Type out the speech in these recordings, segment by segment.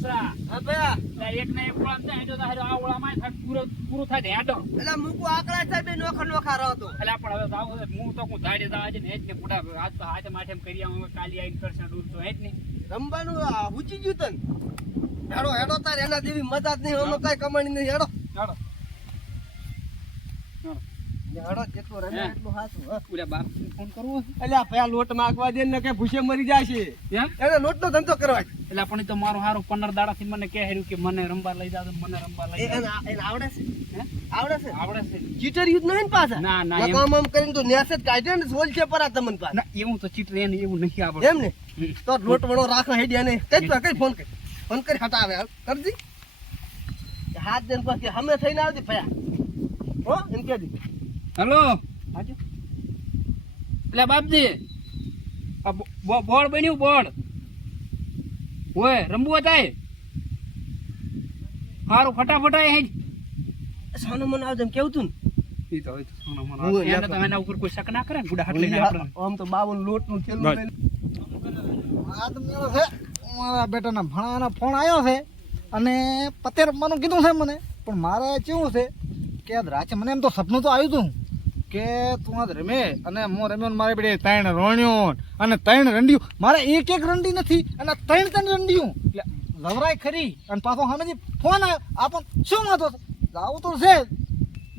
બાદશાહ હા ભયા એટલે એક ને એક ઓળા જાય તો તારે આ ઓળામાં થાય પૂરો પૂરું થાય હેડો એટલે મૂકું નોખા એટલે પણ હવે જાવ હું તો હું ધાડે જાવ છે ને જ ને બુડા આજ તો હાથે માથે કરી આવું કાલી આવીને કરશે દૂર તો હે ને રમવાનું આ ગયું તન હેડો હેડો તાર એના મજા જ નહીં આમાં કઈ કમાણી નહીં હેડો હેડો હેડો જેટલું રમે એટલું હાચું હા પૂરા બાપ ફોન કરવો છે અલ્યા ભયા લોટ માગવા દે ને કે ભૂસે મરી જાય છે એને લોટ નો ધંધો કરવા છે. એટલે પણ તો મારું હારું પંદર દાડાથી મને કહે રહ્યું કે મને રમવા લઈ જાવ મને રમવા લઈ જાવ આવડે છે? આવડે છે? આવડે છે. ચીટર યુદ્ધ નહીં પાછા? ના ના એમ આમ આમ કરીને તો નેસ જ કાઢે ને સોલ છે પરા તમને પાસે. ના, એવું તો ચીટર એને એવું નહીં આવડતું. એમ ને? તો લોટ વણો રાખો હેડ્યા ને કઈ તો કઈ ફોન કરી. ફોન કરી હટાવે કરજી. હાથ દેન પછી હમે થઈને આવજે ભયા. હો એમ કે દી હાજો. એટલે બાપજી. બોર્ડ બન્યું બોર્ડ. ઓય રમવું થાય સારું ફટાફટ આય હેજ સોનો મન આવજે એમ કેવું તું ઈ તો સોનો મન હું એને એના તો એના ઉપર કોઈ શક ના કરે ગુડા હાથ લઈને આમ તો બાવન લોટનું થેલું આ તો મેળો છે મારા બેટાના ભણાનો ફોન આવ્યો છે અને પતે રમવાનું કીધું છે મને. પણ મારે કેવું છે કે રાતે મને એમ તો સપનું તો આવ્યું હતું કે તું આજ રમે અને હું રમ્યો મારે બેડે ત્રણ રોણ્યો અને ત્રણ રંડિયું. મારે એક એક રંડી નથી અને ત્રણ ત્રણ રંડિયું. એટલે લવરાય ખરી અને પાછો સામેથી ફોન આવ્યો આપણ શું વાંધો આવું તો છે. જ.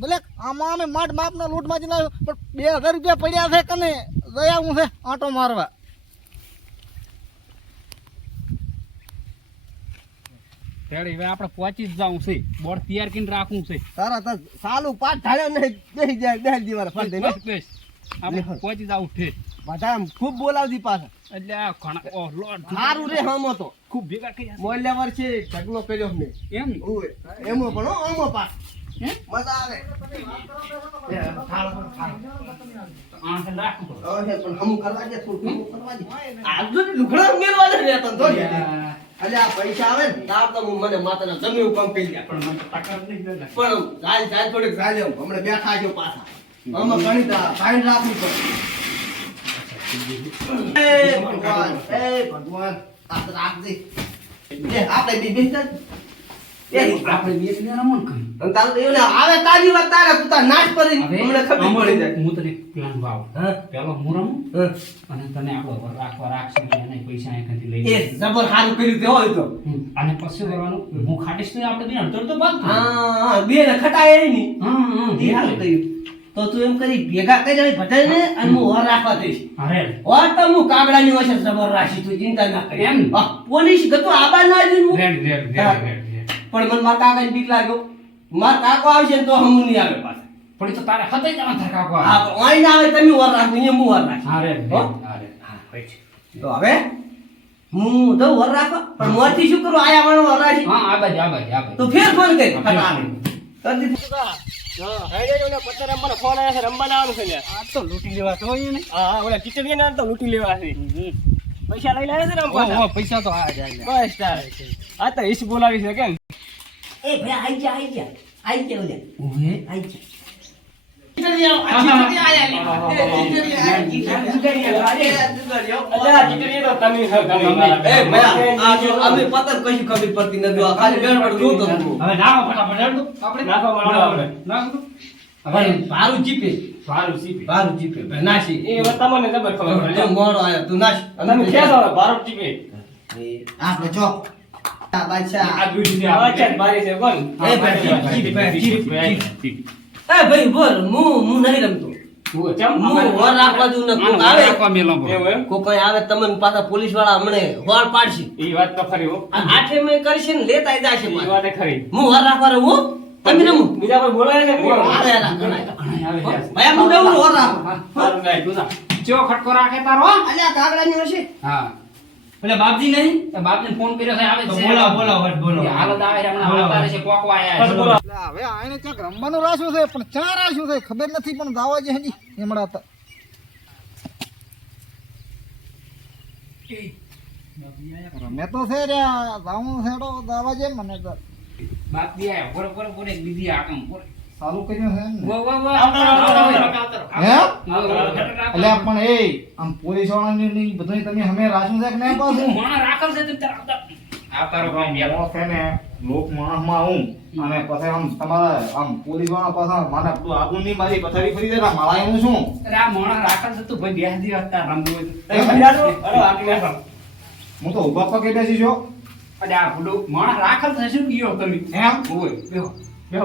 ભલે આમાં અમે માટ માપના લૂંટ ના પણ બે હજાર રૂપિયા પડ્યા છે કને ગયા હું છે આંટો મારવા. રેડી હવે આપણે પહોંચી જ જાવું છે. બોર્ડ તૈયાર કરીને રાખવું છે. તારા તાર સાલું પાટ ઢાળ્યો ને બેસી જાય બેસી દીવાર ફળ દે બસ બસ. આપણે પહોંચી જાવું છે. બધા ખૂબ બોલાવતી પાછા. એટલે આ ઘણા ઓ લોડ સારું રે હમો તો. ખૂબ ભેગા કર્યા મોલ્યા વર્ષે ઢગલો કર્યો મે એમ ઓય એમો પણ ઓમો પાસ મજા આવે. પણ હમું કરવા દે થોડું કરવા દે. આજુ લુગડા મેળવા દે તને થોડી યા. આ પૈસા આવે ને તાર તો હું મને માતાના જમી ઉપર કરી લે પણ મને ટક્કર નહીં દે પણ જાય જાય થોડીક જાય હમણાં બેઠા છો પાછા. અમે ઘણી તા ફાઈન રાખવી પડે. એ ભગવાન એ ભગવાન. આ તો રાખજે. એ આપણે બી બેસતા એ. આપણે બેસીને રમણ કર્યું. અને તારે તો એવું ને આવે તારી વાત તારે તું તાર નાશ પર હમણાં ખબર પડી જાય. હું તને plan વાવ. પેલો મુરમ અને તને આગળ રાખવા રાખશે એને પૈસા અહીંયાથી લઈ એ જબર સારું કર્યું તે હોય તો. અને પછી કરવાનું હું ખાટીશ તો આપણે બે અંતર તો બાદ હા બે ને ખટાય નહીં હા હા એ હાલ. કર્યું. તો તું એમ કરી ભેગા કરી જાય ને અને હું ઓર રાખવા દઈશ. અરે. ઓર તો હું કાગડાની વચ્ચે જબર રાખી તું ચિંતા ના કરી. એમ? પોલીસ ગતો આબા ના આવી હું. Red red. રેડ. પણ મને મારા કાકાને બીક લાગ્યો. મારા કાકો આવશે તો હમ નહીં આવે પાછા. પણ એ તો તારે હતે જવા થાય કાકો હા તો અહીં ના આવે તમે વર રાખો અહીંયા હું વર રાખી અરે અરે હા? હોય છે. તો હવે હું તો વર રાખો પણ મોરથી શું કરું? આયા વાળો વર રાખી હા આ બાજુ આ બાજુ આ બાજુ. તો ફેર ફોન કરી. હા, આવે ને છે, રમવા લાવવાનું છે ને. આ તો લૂંટી લેવા તો હોય ને હા, હા, ટીચર ને તો લૂંટી લેવા છે. પૈસા લઈ લે ને? પૈસા તો આ જાય બસ તાર. આ તો ઈશ બોલાવી છે કેમ? એ ભાઈ આઈ જા આઈ જા આઈ જા ઓલે ઓહે. આઈ જા અલ્યા, ટીચર તો તમે છો, તમે. એ ભયા, આ જો અમે પતંગ કશું ખબર પડતી નથી આ ખાલી બેડ પર જોતો જ હું. હવે નાખો ફટાફટ હેડ દો. આપણે નાખો, નાખો, આપણે. નાખો તો. પણ ભારું જીપે ભારું જીપે ભાઈ નાસી એ તમને જબર ખબર. જો મોડો આયો તું નાસ તમે ક્યાં? ભારત ટીવી. આપણે જો આ બાદશાહ આ દૂધ છે કોણ? એ ભાઈ, jeep, jeep, jeep, jeep. Jeep. એ ભાઈ બોલ હું હું નહીં રમતો. ને ને ને? ચેવો ખટકો રાખે તારો અલ્યા કાગડાની હશે. હા. એટલે બાપજી નહીં? એ ફોન કર્યો છે આવે છે. બોલાવો, બોલાવો, હટ બોલો હાલત આવે હમણાં આવતા છે પોકવા આયા છે. હવે આને ક્યાંક રમવાનું રાખ્યું છે પણ ચા રાખ્યું છે ખબર નથી પણ દાવા જે હજી હમણાં હતા રમે તો છે રે દાવું છેડો દાવા જે મને તો. બાપજી આયા ઉપર ઉપર બોરે દીદી આકમ બોરે ચાલુ કર્યું છે ને હે. એટલે પણ એ આમ પોલીસ વાળાની બધું તમે નહીં પાછું માણસ રાખલ છે તેમ આ તારો ભાઈ હું છે ને લોક માણસમાં આવું અને પછી આમ તમારે આમ પોલીસવાળા પાછા મારે પથારી ફરી દેતા મારા એનું શું? અરે આ મોણસ રાખે છે તું ભાઈ બે દિવસ તાર રમવું હોય. હું તો ઊભા પગે બેસી છો. અરે આ ભૂલું માણસ રાખે છે શું કયો તમે? એમ? ઓય ને? ને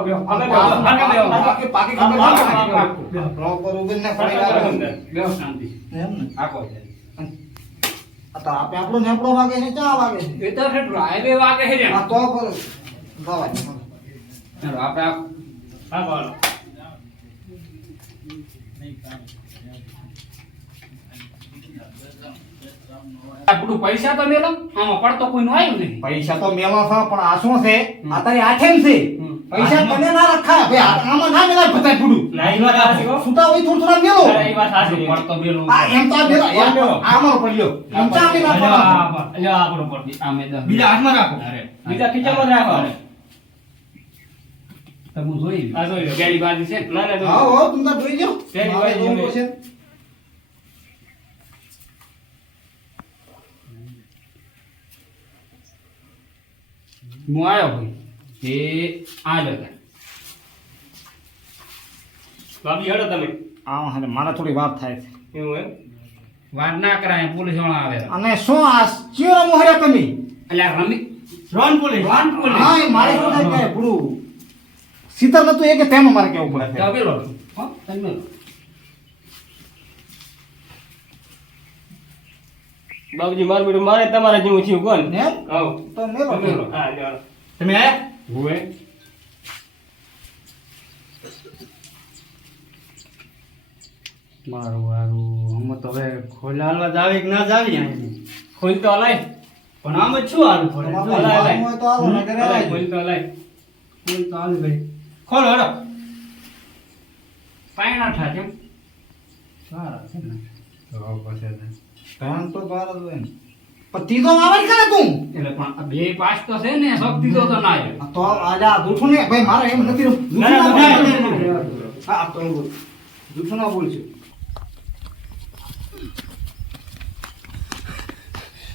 આપણો નેપડો વાગે છે ચા વાગે છે? એ તો છે ડ્રાઈવે વાગે છે આ તો પર દવા ચાલો આપણે હા, બોલો. આપણું પૈસા તો મેલો? આમાં પડતો કોઈનું આવ્યું નહીં. પૈસા તો મેલો છે પણ આ શું છે? આ તારી આઠેમ છે. પૈસા તને ના રખા ભાઈ આમાં ના મેલા બધાય પડું ના, ઈ વાત સાચી. સુતા હોય થોડું થોડા મેલો અરે, ઈ વાત સાચી. પડતો મેલો આ એમ તો આ મેલો આ મેલો. આ મારો પડ્યો એમ તો આમે ના પડ્યો. અલ્યા, આ પર પડતી. આ મેં બીજા હાથમાં રાખો અરે, બીજા ખીચામાં જ રાખો. અરે. તમે જોઈ આ જોઈ ગેલી બાજુ છે ને? ના, હા હો તું તાર જોઈ લ્યો ગેલી બાજુ જોઈ. હું આવ્યો ભાઈ એ આ લગન બાબી હેડો તમે. આ હાલે મારા થોડી વાત થાય છે. એવું એમ? વાત ના કરાય પોલીસવાળા આવે અને શું આ ચિયો મોહરે કમી એટલે રમી રોન પોલીસ. રોન પોલીસ. હા એ મારે શું થાય કે પૂરું સીતર નતું એ કે તેમ મારે કેવું પડે? છે પેલો હો તમે બાબુજી મારું બેટું મારે તમારા જેવું થયું કોણ એમ આવો. તો મેલો. તમે હા. તમે આયા હોવે મારું વારું અમે તો હવે ખોલાલવા જાવી કે ના જાવી અહીંથી? ખોલ તો હલાય. પણ આમ જ શું પડે જો. તો હાલો, નકર હલાય, રહેવાય. ખોલ તો અલાય ખોલ તો હાલ ભાઈ ખોલ હડો પાયણા ઠા કેમ સારા છે ને તો પછી કામ તો બાર જ હોય ને. પણ તીધો ને કરે તું. એટલે પણ બે પાસ તો છે ને સબ તીધો તો ના આવ્યો. તો આજે દુઠું ને ભાઈ મારે એમ નથી દુઠું ના. હા આ તો બોલ. દુઠું ના બોલશું.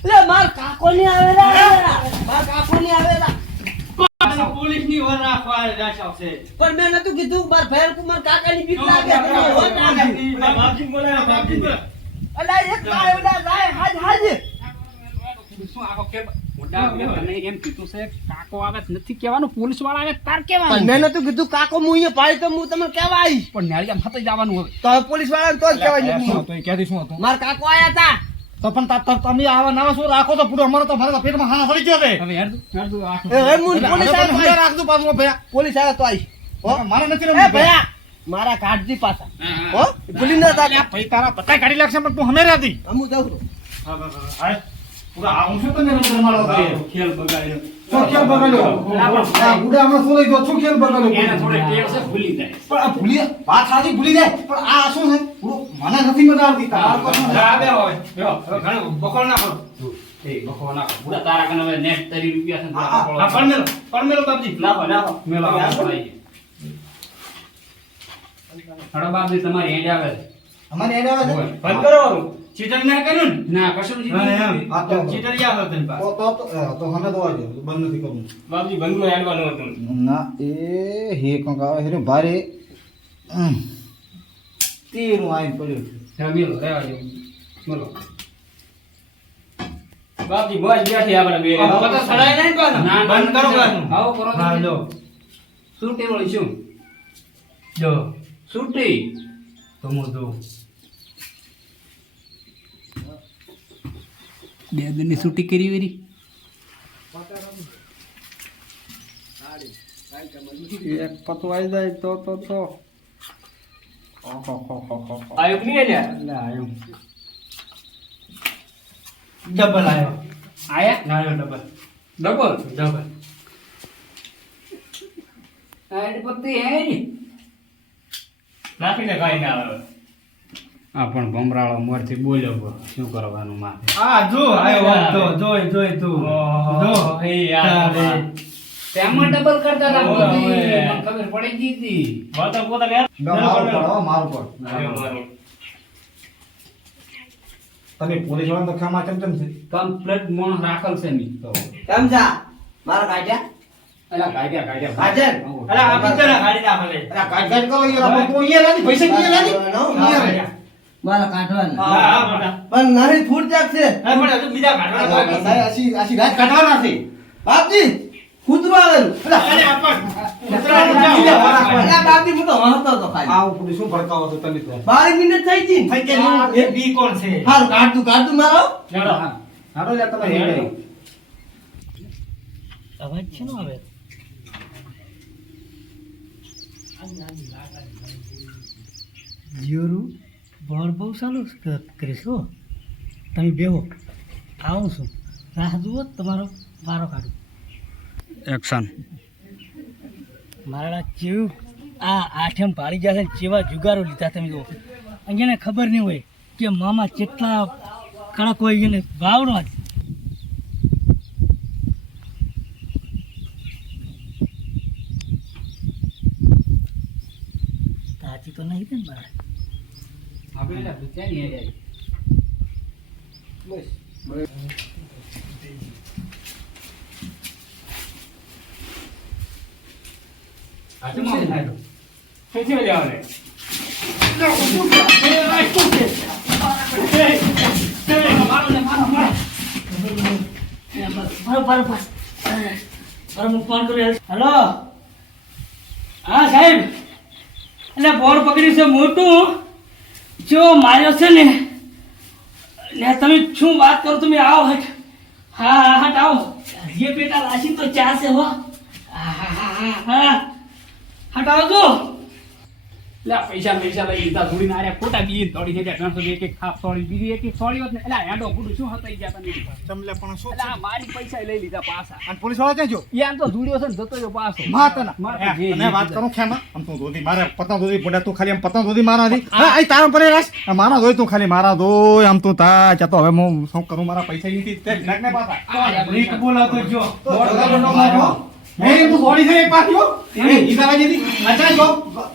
લે માર કાકો ની આવેલા. માર કાકો ની આવેલા. પોલીસની ઓર રાખવા છે. પણ મેં નતું કીધું માર ભેર કુમાર કાકા ની બીક લાગે ઓર નાખી. બાપજી. અલા એક આવેલા જાય હાજ હાજ. શું આખો કે એમ કીધું છે કાકો આવે નથી કહેવાનું પોલીસવાળા આવે તાર કહેવાનું. મેં નતું કીધું કાકો હું અહીંયા પાડી તો હું તમને કેવા આવીશ. પણ ન્યારી હાથે જવાનું હવે. તો પોલીસવાળા તો જ કહેવાય શું એ ક્યાંથી શું હતું? માર કાકો આયા તો. પણ તમે આવા નવા શું રાખો તો પૂરો અમારે તો મારા પેટમાં હા ગયો હવે હું એટલે પોલીસ આવે તો આવીશ. રાખજો પાછું ભૈયા. પોલીસ આવ્યા તો આવીશ હો. મારે નથી ભયા. મારા કાઢજી પાછા. હા, હા. હો ભૂલી ના તા ભાઈ તારા પતાય કાઢી લાગશે પણ તું હમે રહેતી. અમુ જાઉં છું. આવું? હા, તારા તરી હા, હા તમારી હેડ આવે છે. અમારે એને આવે છે? બંધ કરો વારું. ચીટર ના કર્યું ને ના કશું એમ. આ તો- ચીટર યા હતો તેની પાસે. તો તો તો એ, તો તો આવજો બંધ નથી કરવું બાપજી, બંધમાં હેડવાનું હતું. ના એ હે કંક આવે છે ભારે. તીરું આવીને પડ્યું છે. હા, મેલો, રહેવા દો. મેલો. બાપજી, મોજ બેઠી આપણે બે. આ બધા સડાય નહીં પાછા. ના, ના, બંધ કરો પાછું. આવો કરો હા. લો. સુરતી વળી શું જો સુરતી તો હું બે દિનની છૂટી કરી વેરી એક પતો આવી જાય તો તો તો. આવ્યો કે નહીં અલ્યા? એટલે આવ્યો ડબલ આયો. આયા? ડબલ. ડબલ? ડબલ. આ પત્તી હે ની નાખીને ખાઈ ના આવે. આ પણ ભમરાળો મોરથી બોલ્યો. શું કરવાનું માં આ જો આયો તો જોઈ જોઈ તું. જો. એ યાર. તેમાં ડબલ કરતા. મને ખબર પડી ગઈ હતી. મારે પોતા યાર. મારું પર હો, મારું પર તમે પોલીસવાળા તો ખામા કેમ કેમ છે? કમ્પ્લેટ મોણ રાખેલ છે ની તો. સમજા મારા કાઢ્યા એલા ગાડ્યા ગાડ્યા હાજર અલા આ પિક્ચર ગાડી ના મળે અરે કાઢ કાઢ કરો યાર કોઈ યાર નથી પૈસા નો લાગી મારા કાઢવાના. હા હા પણ નહીં ફૂટ જાગશે પણ બીજા કાઢવાના આશી આશી રાત કાઢવાના છે. બાપજી કૂતરું આવેલું. બાપજી હું તો હસતો હતો ખાલી. આ ઉપર શું ભડકાવો છો તમે તો? બાર મિનિટ થઈ ગઈ. થઈ કે એ બી કોણ છે? હારું કાઢતું કાઢતું મારો. લેડો. હાડો યાર તમે હેડો. અવાજ છે ને હવે? જીઓરું બળ બહુ સારું કરીશ હો તમે બેહો. આવું છું. રાહ જુઓ તમારો વારો કાઢું. એક્શન મારા કેવું આ આઠમ પાડી જશે કેવા જુગારો લીધા તમે જુઓ. અહીંયા ખબર નહીં હોય કે મામા કેટલા કડક હોય એને વાવડો સાચી તો નહીં ને મારા. થાય. લેવાને? કર્યો હલો. હા સાહેબ. એટલે બોર પકડ્યું છે મોટું. જો માર્યો છે ને ને તમે શું વાત કરો તમે, આવો હટ હા હા હટ આવો. જે પેટા લાશી તો ચાલશે હો. હા હા હા હા હટાવો હટ આવજો પૈસા પૈસા લઈ લીધા થોડી ના આર્યા ખોટા બી તોડી જગ્યા ત્રણસો એક એક ખાપ તોડી બીજી એક એક તોડી હોત ને એટલે હેડો ગુડું શું હતાઈ ગયા તમે? ચમલે પણ શું એટલે મારી પૈસા લઈ લીધા પાછા. અને પોલીસવાળા જો તો ધૂળ્યો છે ને જતો પાછો. માતના. જે અને વાત કરું ખેમા આમ તું ધોતી મારે પતંગ ધોધી પડ્યા તું ખાલી આમ પતંગ ધોધી મારા હતી હા. આઈ તારા પર રાસ મારા ધોઈ તું ખાલી મારા ધોઈ આમ તું તા ચાતો હવે હું શું કરું મારા પૈસા નાખને પાછા. જો મેં તો સોરી છે એક પાછો એ ઈસાવા જેથી અચ્છા જો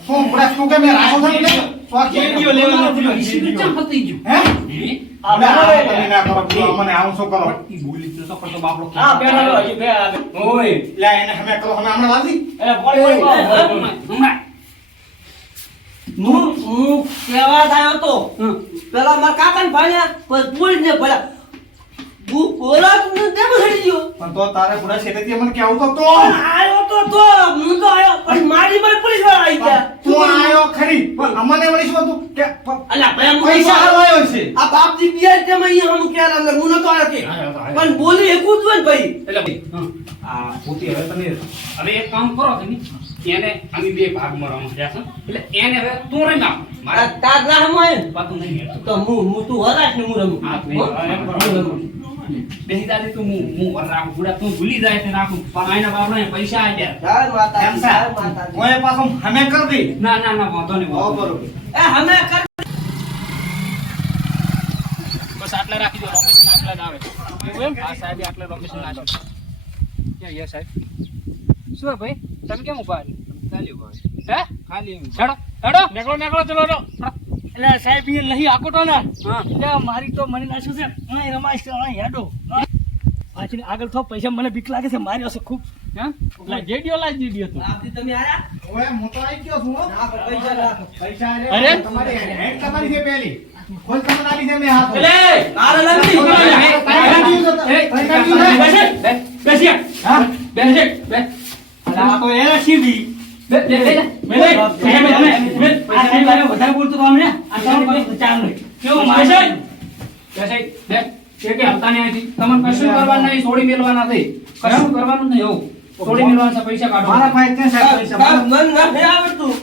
તું બડા તું કે મે રાખો છે ને? તો આ કેડીઓ લેવાનો હતો. ઈસી ચમ હતાઈ ગયું? હે? અબે આ તમે ના કરો તું મને આવું શું બોલી તો તો હા રહો, તો ગયો? પણ તો તારે બુડા છેટેથી મને કેવું તો તો. આયો તો તો હું તો આયો પણ મારી પર પોલીસવાળા આવી ગયા. તું આયો ખરી પણ અમને વળી શું હતું કે અલા ભાઈ પૈસા હારો છે. આ બાપજી બિયાર તેમ અહીંયા હમ ક્યારે અંદર? હું નતો આવ્યો કે. પણ બોલી એકું જ ભાઈ. એટલે આ પોતી હવે તમે હવે એક કામ કરો તમે એને અમે બે રહ્યા છો એટલે એને હવે તું રમી નાખ મારા તાર પાતું નહીં તો હું હું તું હરાશ ને હું રમું. હા. હો? રમું. બેસી જાજે તું હું હું વર રાખું બુડા તું ભૂલી જાય છે? રાખું પણ આઈના બાપડા પૈસા આવી જાય જય માતાજી, એમ સા. ઓય પાછો હમે કર દે. ના ના ના વાંધો નહીં વાંધો બરોબર. એ હમે કર બસ આટલા રાખી દો લોકેશન આટલા જ આવે. એવું એમ હા સાહેબ આટલે લોકેશન નાખ્યું. ક્યાં યે સાહેબ? શું ભાઈ? તમે કેમ ઊભા? ખાલી ઊભા હે? ખાલી હેડો હેડો નીકળો નીકળો ચલો હેડો એટલે સાહેબ એ લહી આકોટો ને. એટલે મારી તો મને નાખ્યું છે? અહીં રમાશ છે અહીં હેડો. પાછી આગળ થો પૈસા મને બીક લાગે છે મારી છે ખૂબ. હે? જેડીઓ લાજ દીધી હતું બાપજી તમે આયા ઓય હું આવી ગયો છું પૈસા નાખો. પૈસા અરે? અરે? તમારી હેડ તમારી છે પેલી ખોલ તમને આલી છે મેં હાથ તારે નથી. બેસી હા? બેસી બે. આ તો એના સીધી બે બે. બે મેં આ સાહેબ આને વધારે બોલતો તો અમને આ સાહેબ ચાલ કેવું મારે છે બે કે કે હલતા નહીં આથી તમને કશું કરવાનું નહીં છોડી મેલવાના છે કશું કરવાનું નહીં એવું છોડી મેલવાના પૈસા કાઢો મારા ભાઈ ત્યાં સાહેબ પૈસા તાર મન નથી આવડતું.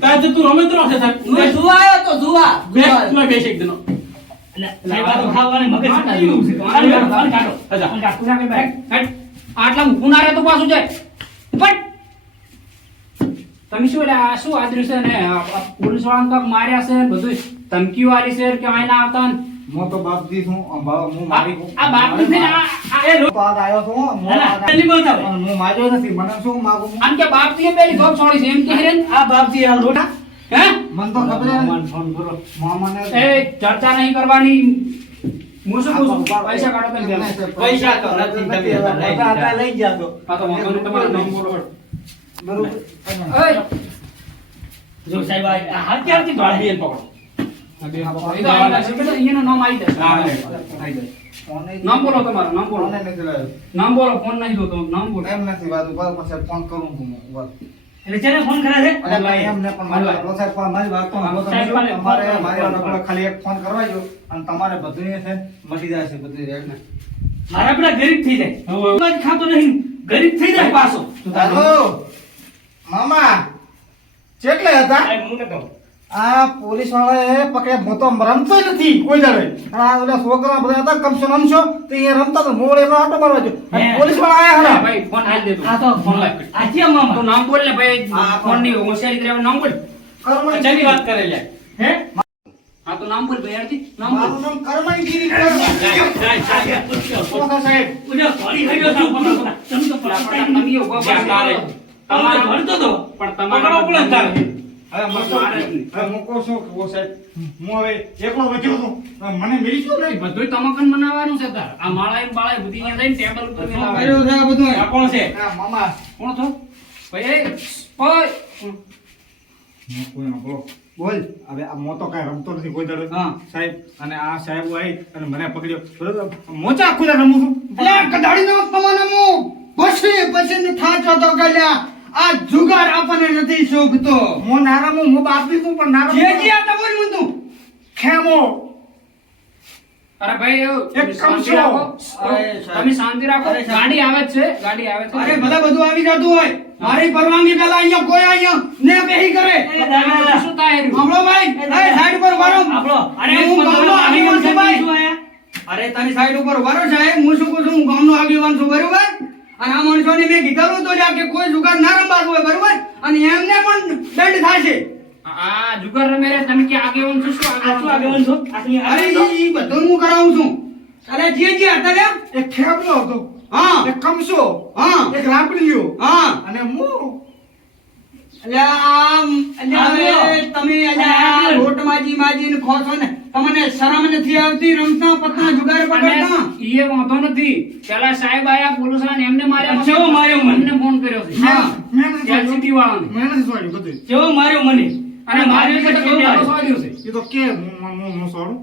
કાં તો તું રમે તો સાહેબ હું જોવા આવ્યો તો જોવા. બે જોવા. તું બેસી એક દિનો એટલે સાહેબ આ તો ખાવાની મગજ ખાયું છે કાઢો કાઢો કાઢો આટલા ઊભું ના રહે તો પાછું જાય તમે શું એટલે આ શું આદર્યું છે ને? પોલીસવાળા કાંઈક માર્યા છે ને? બધું ધમકીઓ આલી છે કે અહીં ના આવતા મો તો બાપ દી છું હું આ મારી આ બાપની છે આ આ એ તો આજ આવ્યો છું હું માર્યો નથી મને શું માગું આમ કે બાપજીએ પેલી ગોપ છોડી છે એમ કે છે આ બાપ દી આ લોટા હે? મન તો ખબર નથી. ફોન કરો. મામાને એ ચર્ચા નહીં કરવાની. હું શું કહું છું? પૈસા કાઢો પૈસા તો નથી તમે લઈ. લઈ ગયા તો તમારું નામ બોલો બરોબર. જો સાહેબ આ ક્યારથી ભાળે? બેન પકડો. નામ બોલો તમારું નામ બોલો. નામ બોલો ફોન નહીં જોતો નામ બોલો. એમ નથી વાત. ઉપર ફોન કરું હું. એટલે જેને ફોન કરે છે? ભાઈ પણ મારી વાત તો તમારે મારી ખાલી એક ફોન કરવા જો. અને તમારે બધું છે મટી જાય છે બધું ને મારા પેલા ગરીબ થઈ જાય. ખાતો નહીં. ગરીબ થઈ જાય પાછો. મામા કેટલે હતા. આ પોલીસ વાળાએ પકડ્યા હું તો રમતો નથી કોઈ જાણે અને આ ઓલા છોકરા બધા હતા કમસો નમશો તો એ રમતા તો મોડ એમનો આટો મારવા જો પોલીસવાળા આયા હરા ભાઈ ફોન હાલ દે આ તો ફોન લાગ આ છે મામા તો નામ બોલ ને ભાઈ ફોનની હોશિયારી કરે નામ બોલ પછીની વાત કરે લે. હે હા તો નામ બોલ ભાઈ યારથી નામ બોલ મારું નામ કરમણગીરી કરમણ. કોથા સાહેબ ઉજા સોરી થઈ ગયો છું તમે તો પકડાઈ જ્યાં તારે. તમારા ભણતો તો પણ પકડો તમારા પડે હવે છું કે ઓ સાહેબ? હું હવે એકલો બચ્યો છું. મને મિલી ગયું ને બધુંય તમાકન બનાવવાનું છે તાર. આ માળાઈ ને બધી અહીંયા લઈને ટેબલ ઉપર મેલાવે. છે આ બધું આ કોણ છે? આ મામા. કોણ છો? ભાઈ એ, ઓય. હું કોઈ બોલો. બોલ. હવે આ મો તો કાંઈ રમતો નથી કોઈ દાડો. હા. સાહેબ અને આ સાહેબ આવી અને મને પકડ્યો. બરોબર? મોચા આખું રમું છું. અલ્યા કડાડીનો તમારામો પછી પછી થાચો તો ગલ્યા આ જુગાર આપણને નથી શોભતો. મો નારામો મો હું બાપી તું પણ નારામો જે જે આ તબોલ બોલ તું ખેમો. અરે ભાઈ એક. અરે સાહેબ. તમે શાંતિ રાખો. ગાડી આવે છે ગાડી આવે છે. અરે ભલે બધું આવી જતું હોય. મારી પરવાનગી પેલા અહીંયા કોઈ અહીંયા ને બેહી કરે. શું થાય હમળો ભાઈ એ સાઈડ પર વારો. આપણો અરે હું ગામનો આગેવાન છું ભાઈ. અરે તારી સાઈડ ઉપર વારો સાહેબ. હું શું કહું છું? હું ગામનો આગેવાન છું. બરોબર? અને આ માણસોને મેં કીધેલું તો કે કોઈ જુગાર ના રમવાનું હોય બરોબર? અને એમને પણ દંડ થશે. આ જુગાર રમે રે તમે કે આગેવાન છો શું આ શું આગેવાન આગેવાન છો? અરે ઈ બધું હું કરાવું છું. અરે જે જે હતા રે એક ખેમલો હતો. હા. એક કમસો. હા. એક લાકડીઓ હા. અને હું અલ્યા આમ અલ્યા હવે તમે લોટમાજી માજીને ખો ને. તમને શરમ નથી આવતી? રમતા પત્તા જુગાર પકડતા? અને વાંધો નથી. પેલા સાહેબ આયા પોલીસ વાળાને એમને માર્યા અચ્છા, માર્યો મને. ફોન કર્યો છે. હા. વાળાને મેં નથી બધું. માર્યો મને? અને માર્યો છે કેવો કેવો માર્યો? સ્વાડ્યો છે? એ તો કે હું હું હું છોડું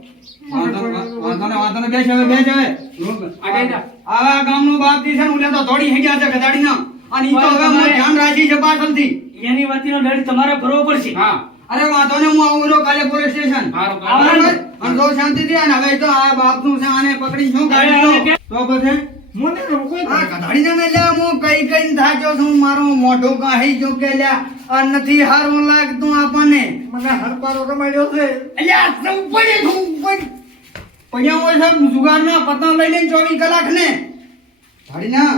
વાંધો વાંધો ને વાંધો ને બેસ હવે બેસ હવે. આ કઈ જા. આવા ગામનો બાપ દી છે ને ઓલા તો દોડી હેડ્યા છે ગધાડીના. અને ઈ તો હવે હું ધ્યાન રાખી છે પાછળથી. એની વતીનો ડર તમારે ભરવો પડશે. હા. અરે વાંધો ને હું આવું કાલે પોલીસ સ્ટેશન અને તો શાંતિથી અને હવે તો આ બાપનું છે આને પકડી શું કાઢી તો પછી? મને કોઈ આ કઢાડી ને લ્યા હું કઈ કઈ થાચો છું મારું મોઢું કાહી જો કે લ્યા આ નથી હારું લાગતું આપણને. મને હરપારો રમાડ્યો છે. અલ્યા સૌ પડી હું પડી. પડ્યા હોય સાહેબ જુગારના પતંગ લઈ લઈને ચોવીસ કલાક ને ધાડી ના.